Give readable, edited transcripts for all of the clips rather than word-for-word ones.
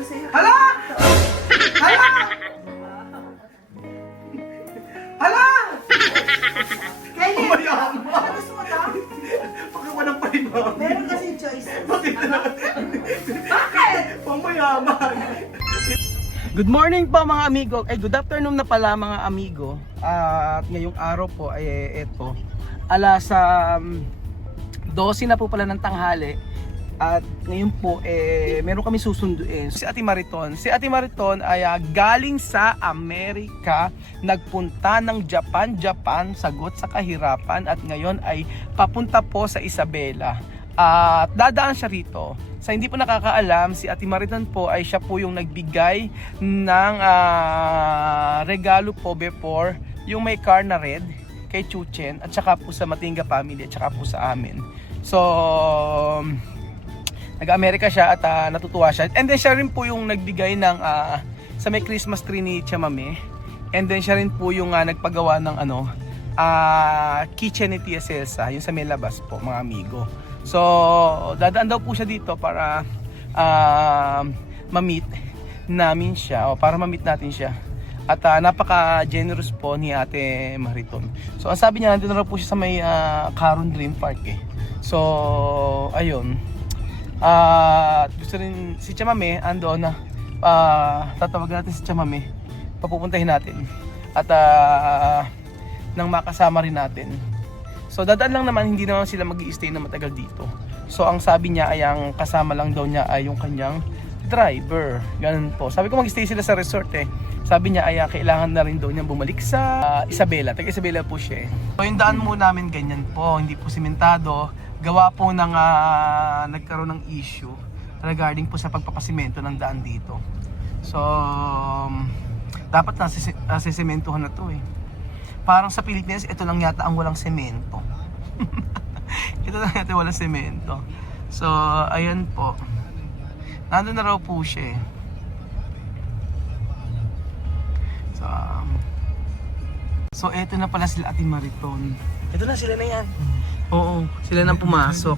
dito sa'yo. Hala! Hala! Hala! Kylie, Mayaman. ano gusto mo to? Pagkawalan pa rin ba? Meron kasi choices. Bakit na? Bakit? Pamayaman. Good morning po mga amigo. Good afternoon na pala mga amigo. At ngayong araw po ay eto. Alas 12 na po pala ng tanghali. At ngayon po meron kami susunduin. Si Ate Mariton. Si Ate Mariton ay galing sa Amerika, nagpunta ng Japan, sagot sa kahirapan, at ngayon ay papunta po sa Isabela. At dadaan siya rito. Sa hindi po nakakaalam, si Ate Mariton po ay siya po yung nagbigay ng regalo po before yung may car na red kay Chuchen at saka po sa Matinga family at saka po sa amin. So nag-Amerika siya at natutuwa siya. And then siya rin po yung nagbigay ng sa may Christmas tree ni Chamame. And then siya rin po yung nagpagawa ng kitchen ni Tia Celsa, yung sa may labas po mga amigo. So dadaan daw po siya dito para ma-meet namin siya o para ma-meet natin siya. At napaka-generous po ni Ate Mariton. So ang sabi niya, nandun na raw po siya sa may Caron Dream Park eh. So ayun. Gusto rin si Chamame ando na tatawag natin si Chamame, papupuntahin natin at nang makasama rin natin. So dadaan lang naman, hindi naman sila mag-i-stay na matagal dito. So ang sabi niya ay ang kasama lang daw niya ay yung kanyang driver. Ganun po. Sabi ko mag-stay sila sa resort eh. Sabi niya ay kailangan na rin daw niya bumalik sa Isabela. Taga Isabela po siya eh. So yung daan mo namin ganyan po, hindi po simentado. Gawa po ng nagkaroon ng issue regarding po sa pagpapasimento ng daan dito. So dapat nasisementohan na to eh. Parang sa Pilipinas, ito lang yata ang walang semento. Ito lang yata walang semento. So ayan po. Nandun na raw po siya eh. So eto na pala sila Ate Mariton. Ito na sila na yan. Oo, sila nang pumasok.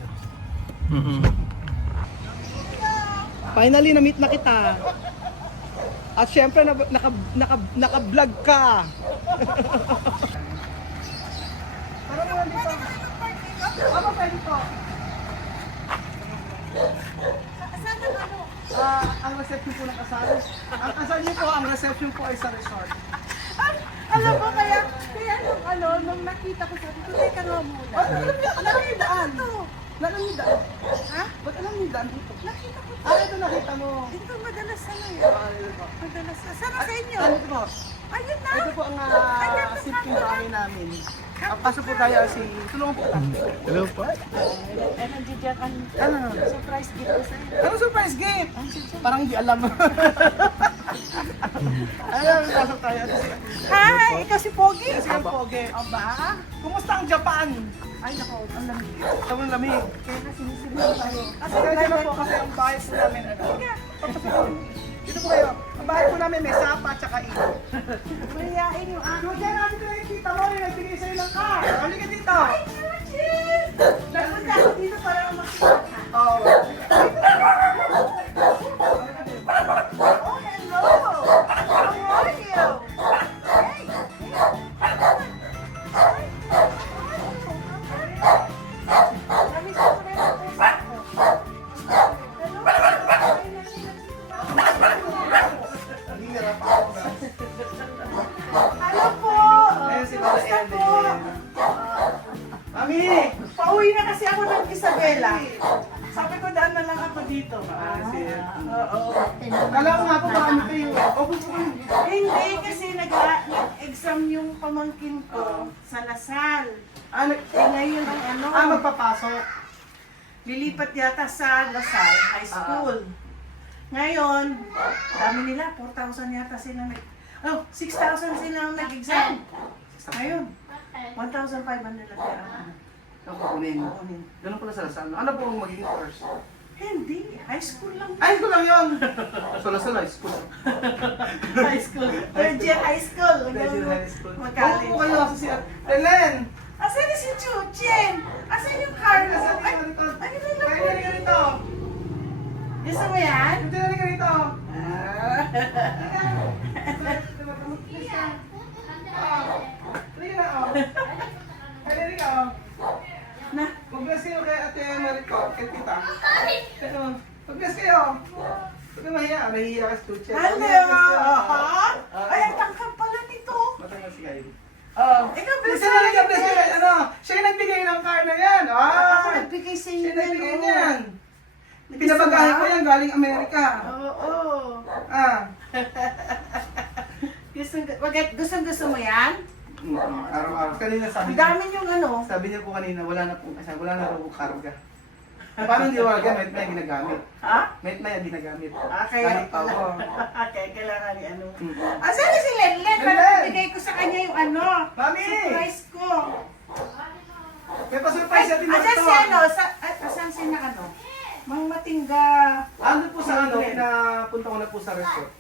Finally, na-meet na kita. At syempre, naka-vlog ka. Parang mo dito. Ano pwede ko? Ang reception po ng kasal. Ang kasal niyo po, ang reception po ay sa resort. Alam mo, kaya nung nakita ko sabi ko, teka nga muna. Alam niyo yung daan? Alam niyo yung daan? Ha? Ba't alam niyo yung daan dito? Nakita ko. Ito nakita mo. Ito madalas yan. Madalas. Saan sa inyo? Ano ito po? Ayun na. Ito po ang simpleng bahay namin. Pasok po tayo tulungan po tayo. Hello po. Nandiyan ka. Surprise gift ko sa'yo. Ano surprise gift? Parang hindi alam. Ayun, pasok tayo. Hi! Ikaw si Pogi? Kasi ang pogi. Aba? Kumusta ang Japan? Ay, nako. Ang lamig. Sobrang lamig. Kaya na sinisigaw tayo. Kasi po kasi ang bahay po namin, dito po kayo. Ang bahay po namin may sapa at saka ilo. Mayayain yung So, dyan natin ito yung kita mo, yung nagbigay sa'yo ng car. Halika dito. Nagpunta ako dito para makita ka. Oh. Oh, hello! How are you? Hey! Namiss ko rin ang pusa ko. Hello po! Ayun si Mama Kumusta po? Mami! Pauwi na kasi ako ng Isabela. Sabi ko daan na lang ako dito. Oo. Kala ko nga po baka ano kayo. Hindi kasi nag-exam yung pamangkin ko sa Lasal. Ngayon ang Magpapasok. lilipat yata sa Lasal High School. Ngayon, dami nila, 4,000 yata sila 6,000 silang nag-exam. Ngayon, 1,500 lang pera. Kukunin. Ganun pala sa Lasal. Ano po ang magiging course? Hindi, high school lang. High school lang yun! Sa Lasal high school. High school. Third year high school. Mag-college. Oo, kayo sa si Ellen! Asan na si Chuchen? Asan yung car mo? Ay, Ay, Kaya nalika rito. gusto mo yan? Hindi nalika rito. Halika na, oh. Halika, oh. Na? Mag-bless kayo kay Ate Mariko, kay Tita. Ano? Mag-bless kayo. Huwag ka mahiya. Mahiya ka sa tuche. Hello! Ay, ang tangkap pala nito. Matangal si Kyle. Oh. Ikaw, bless Bless na lang, bless na. Ano? Siya yung nagbigay ng car na yan. Ako Ah! nagbigay sa Siya iyo. yung nagbigay niyan. Pinabagahe ko yan galing Amerika. Oo. Ah. Gusto mo yan? Araw-araw. Kanina sabi Ang dami yung ano. Sabi niya po kanina, wala na raw karga. Paano hindi wala yan? May ginagamit. Ha? May ginagamit. Kaya Galing pa ako. Kaya kailangan ni ano. Mm. Asan na si Lenlen? Para Lenlen! bigay ko sa kanya yung ano. Mami! Surprise ko. May pa-surprise natin na Asan ito. si ano? Asan si na ano? Mang Matingga. Ano po sa ano, pinapunta ko na po sa resort.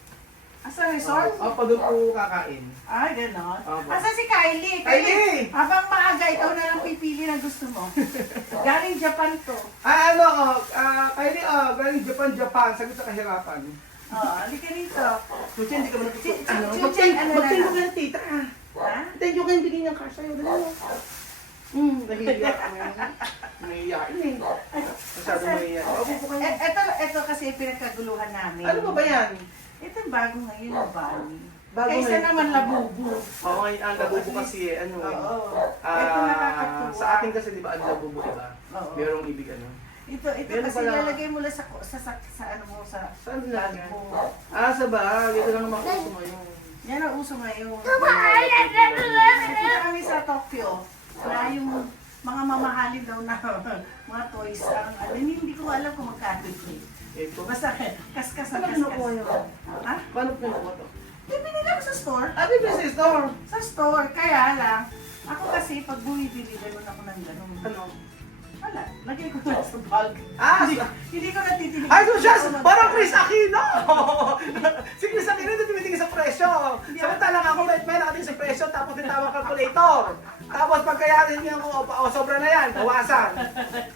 Asan resort? Pa doon po kakain. Ah, gano'n. Opo. Asan si Kylie? Kylie! Habang maaga, ikaw na lang pipili na gusto mo. Galing Japan to. Kylie, galing Japan, sagot sa kahirapan. Oo, halika rito. Chuchen, hindi ka ba Chuchen, ano? Chuchen, ano na Mag-thank you lang? ka na, tita. Ha? Thank you kayo, bigyan niyang car sa'yo. Dali mo. Nahihiya ka ngayon. Nahihiyain eh. Masyado nahihiya. Opo po kayo. Ito kasi pinagkaguluhan namin. Ano ba ba yan? Ito bago ngayon na Bali. Bago Kaysa ngayon. naman labubu. Oo, ngayon ang labubo kasi ano eh. Oo. Ito nakakatuwa. Sa akin kasi di ba ang labubo, diba? Oo. Merong ibig ano. Ito Meron kasi pala- lalagay mo lang sa ano mo sa Saan bag nilagay? mo. Sa bag. Ito lang naman gusto mo yung... Yan ang uso ngayon. Ano Nakita kami sa Tokyo. Wala yung mga mamahalin daw na mga toys. Ang ano, hindi ko alam kung magkano yun. Ito. Basta kaskas na Paano kinukuha yun? Ha? Paano kinukuha to? Binili ako sa store. Bibili sa store. Sa store. Kaya lang, ako kasi pag bumibili, gano'n ako ng gano'n. Ano? Wala. Lagay ko lang sa bag. Hindi ko natitinig. Ay, so siya, parang Chris Aquino! Si Chris Aquino hindi tumitingin sa presyo. Samantalang ako, may nakatingin sa presyo, tapos tinawag calculator. Tapos pagkayarin niya ko, sobra na yan, bawasan.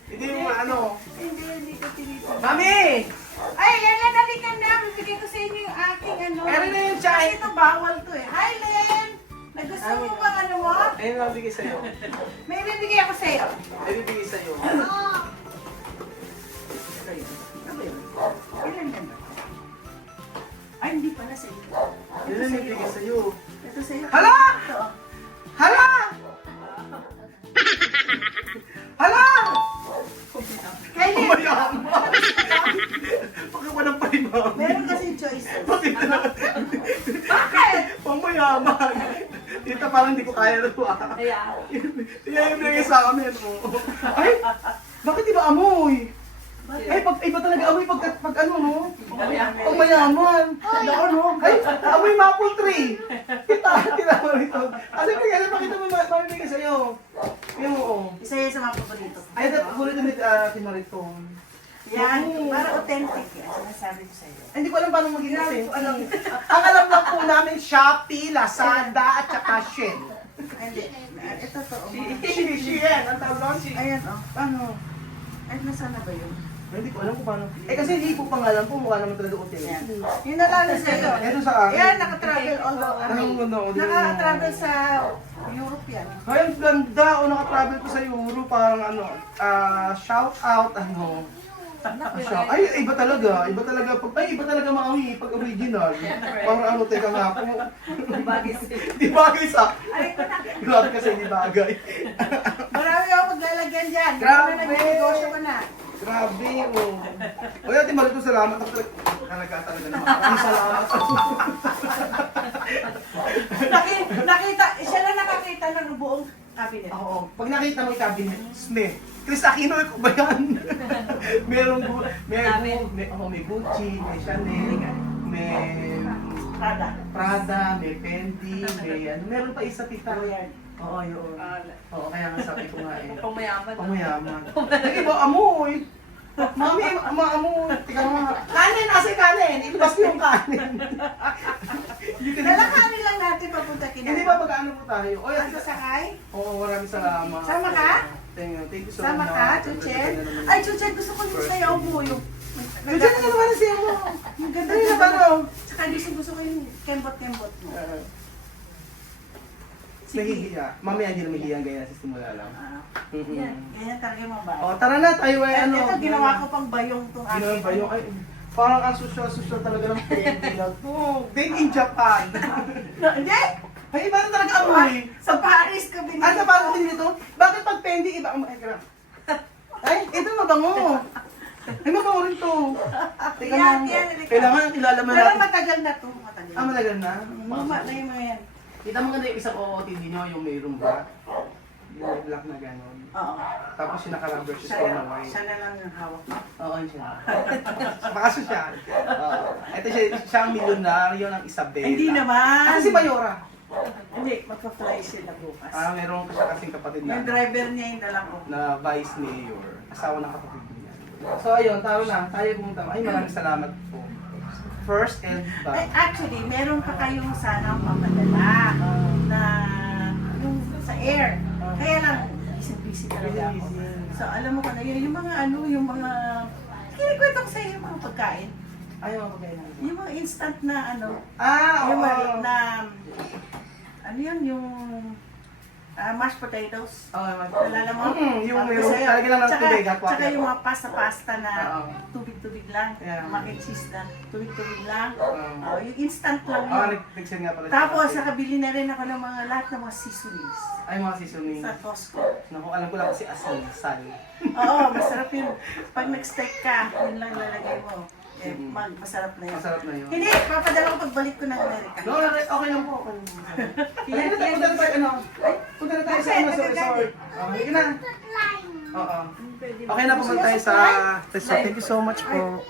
Hindi mo ano. Hindi ko tinitig. Mami! Ay, Len, nalikan na. Bibigay ko sa inyo yung aking ano. Meron na yung chai. Kasi ito bawal to eh. Hi, Len! Nagusto mo bang ano mo? Ayun lang bigay sa'yo. May bibigay ako sa'yo. Ay, bibigay sa'yo. Ano yun? Ilan yan ba? Ay, hindi pala sa'yo. Yun lang bibigay sa'yo. Ito sa'yo. Hala! Ito. Hala! Hala! Kylie, Mayaman! Pagkawalang pa rin, mami. meron kasi choices. Bakit? Bakit? Pang mayaman. Dito parang hindi ko kaya na ito ah. Ayan. Yan yung binigay sa amin. Oh. Ay! Bakit di ba amoy? Ay, iba talaga amoy pag ano, no? Pang mayaman. Ano? Ay, amoy maple tree. Kita mo rito. Ano yung pinigay? Pakita mo mamimigay sa'yo. Yan mo, oh. Isa yan sa mga paborito. Ay, huli na ni Timariton. Yan, para authentic yan. Sinasabi ko sa'yo. Hindi ko alam paano maging authentic. Ang alam lang po namin, Shopee, Lazada, at saka Shein. Hindi. Ito to. Shein, ang tawag doon, Shein. Ayan, oh. Paano? Ay, nasaan na ba yun? Hindi ko alam kung paano. Kasi hindi po pangalan po, mukha naman talaga authentic. Ayan. Yun na lang sa'yo. Ito sa akin. Ayan, nakatravel all over. Naka-travel sa Europe yan. Ay, ang ganda. O naka-travel ko sa Euro, parang ano, shout out, ano. Ay, iba talaga. Iba talaga maawi pag original. Parang ano, teka nga ako. Di bagay sa... Grabe kasi di bagay. Marami ako maglalagyan dyan. Grabe! Nag-negosyo ko na. Grabe, oh. O yan, Marito, salamat. Talaga naman. Maraming salamat. Nakita, siya lang nakakita ng buong cabinet. Oo, pag nakita mo yung cabinet, Smith. Chris Aquino, ko ba yan? may Gucci, may Chanel, may Prada, may Fendi, may ano. Meron pa isa tita. Oo, yun. Oo, kaya nga sabi ko nga eh. Pamayaman. Yung iba, amoy. Mami, maamoy. Tika nga. Kanin, asa kanin. Ilabas ko yung kanin. Lalakanin lang natin papunta kina. Hindi ba mag-ano po tayo? O, yan. Sasakay? Oo, maraming salamat. Sama ka? Thank you so Sama much. ka, Chuchen? Ay, Chuchen, gusto ko din sa'yo ang buyo. Chuchen, ano naman ang siya mo? Ang ganda Ano na ba no? Saka Ay, gusto ko yung kembot-kembot mo. Sige. Nahihiya. Mamaya hindi na mahihiya gaya sa simula lang. Yan, ganyan talaga yung mga bata. O, tara na, tayo ay ano. Ito, ginawa ko pang bayong itong Ginawa ba yung, ay, parang ang social talaga ng candy lang. Oh, made in Japan. No, hindi! Ay, iba na talaga ang Ay, sa Paris ka binili. Ah, sa parang din dito? Bakit pag candy iba ang ay, ito mabango. Ay, mabango rin to. Teka Yan, lang. yan, halika. Kailangan ilalaman Pero natin. matagal na to, matagal. Ah, matagal na? Mama na yung mga yan. Kita mo ganda yung isang OOTD nyo, yung mayroong ba? Yung may black na gano'n. Oo. Tapos yung naka-rubber shoes Siya, all na white. siya na lang yung hawak mo. Oo, yun siya. Baka sosyal. Oo. Ito siya ang milyonaryo ng Isabela. Hindi naman. Ano si Mayora? Hindi, magpa-fly sila bukas. Ah, meron siya kasing kapatid na, Yung driver niya yung dala ko. na vice mayor. Asawa ng kapatid niya. So ayun, taro na. Tayo pumunta. Ay, maraming salamat po. First and Ay, back. actually, meron pa kayong sana mapadala na yung sa air. Kaya lang, busy talaga ako. So, alam mo ka na yun, yung mga ano, yung mga, kinikwento ko sa iyo yung mga pagkain. Ayaw ako kayo na. Yung mga instant na ano, Ah, yung mga oo. na, ano yun, yung mashed potatoes. Oo, Nalala mo? yung Sabi ko mayroong sa'yo. talaga lang ng Tsaka- tubig. Hapwa. Tsaka yung mga pasta na Oo. tubig-tubig lang. Yeah. Mac and cheese na tubig-tubig lang. Oo. Yung instant lang Ah, yun. nag-send nga pala. Tapos, siya. nakabili na rin ako ng mga lahat ng mga seasonings Ay, mga seasoning. sa Costco. Naku, alam ko lang kasi asin, sal. Oo, masarap yun. Pag nag-steak ka, yun lang lalagay mo. Eh, masarap na yun. Masarap na yun. Hindi, papadala ko pagbalik ko ng Amerika. No, okay lang po. Okay lang po. Yan, Punta yan. na tayo, ano? Punta na tayo sa ano, sa resort. Okay ka na. Oo. Pwede Okay na, pumunta tayo sa resort. Thank you so much po.